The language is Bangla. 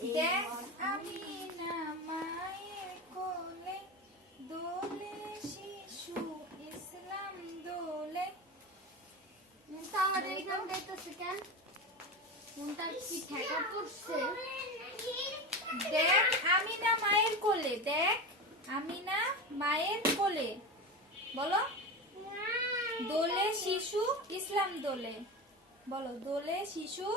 দেখ আমিনা মায়ের কোলে দোলে শিশু ইসলাম দোলে। তাহলে এখান দেখতেছে কেন কোনটা কি ঠেকা পড়ছে? দেখ আমিনা মায়ের কোলে, দেখ আমিনা মায়ের কোলে, বলো দোলে শিশু ইসলাম দোলে, বলো দোলে শিশু